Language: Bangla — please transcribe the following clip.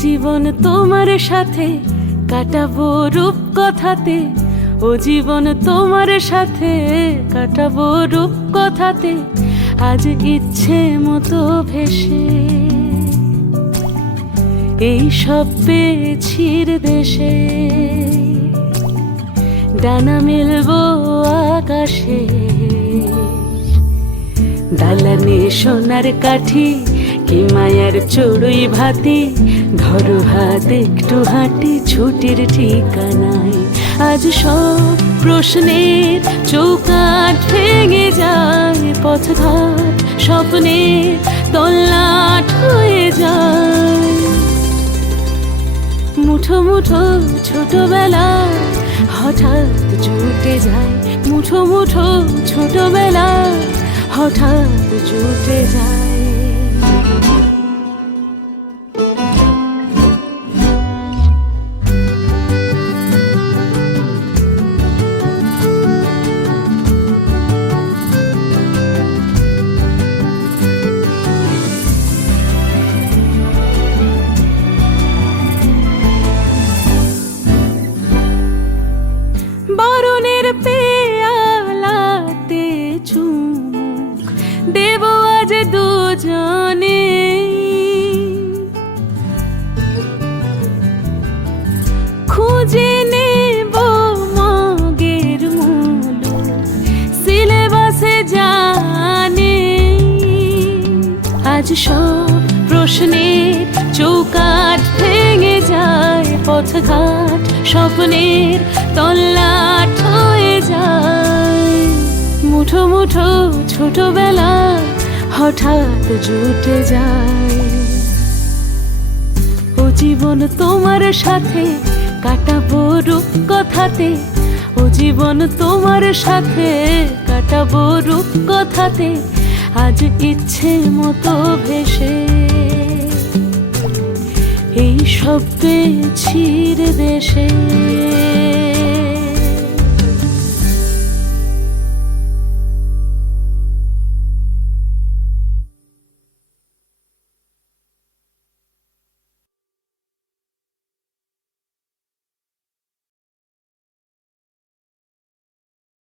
জীবন তোমার সাথে কাটাবো রূপ কথাতে, ও জীবন তোমার সাথে কাটাবো রূপ কথাতে, আজ ইচ্ছে মতো ভেসে এই সব পেয়েছির দেশে। ডানা মেলবো আকাশে, দালানে সোনার কাঠি, কি মায়ার চড়ুই ভাতি, ধরো হাত একটু হাঁটি ছুটির ঠিকানায়। আজ সব প্রশ্নের চৌকাঠ ভেঙে যায়, পথঘাট স্বপ্নের তল্লাট হয়ে যায়। মুঠো মুঠো ছোটবেলা হঠাৎ জুটে যায়, মুঠো মুঠো ছোটবেলা হঠাৎ জুটে যায়। বরণের পেয়ালাতে চুমুক দেব আজ দুজনে, খুঁজে নেব মগের মুলুক সিলেবাসে জানে। আজ সব প্রশ্নের চৌকাঠ ভেঙে যায়, পথঘাট স্বপ্নের তল্লাট হয়ে যায়। মুঠো মুঠো ছোটবেলা হঠাৎ জুটে যায়। ও জীবন তোমার সাথে কাটাবো রূপ কথাতে, ও জীবন তোমার সাথে কাটাবো রূপ কথাতে, আজ ইচ্ছে মতো ভেসে এই সব পেয়েছির দেশে।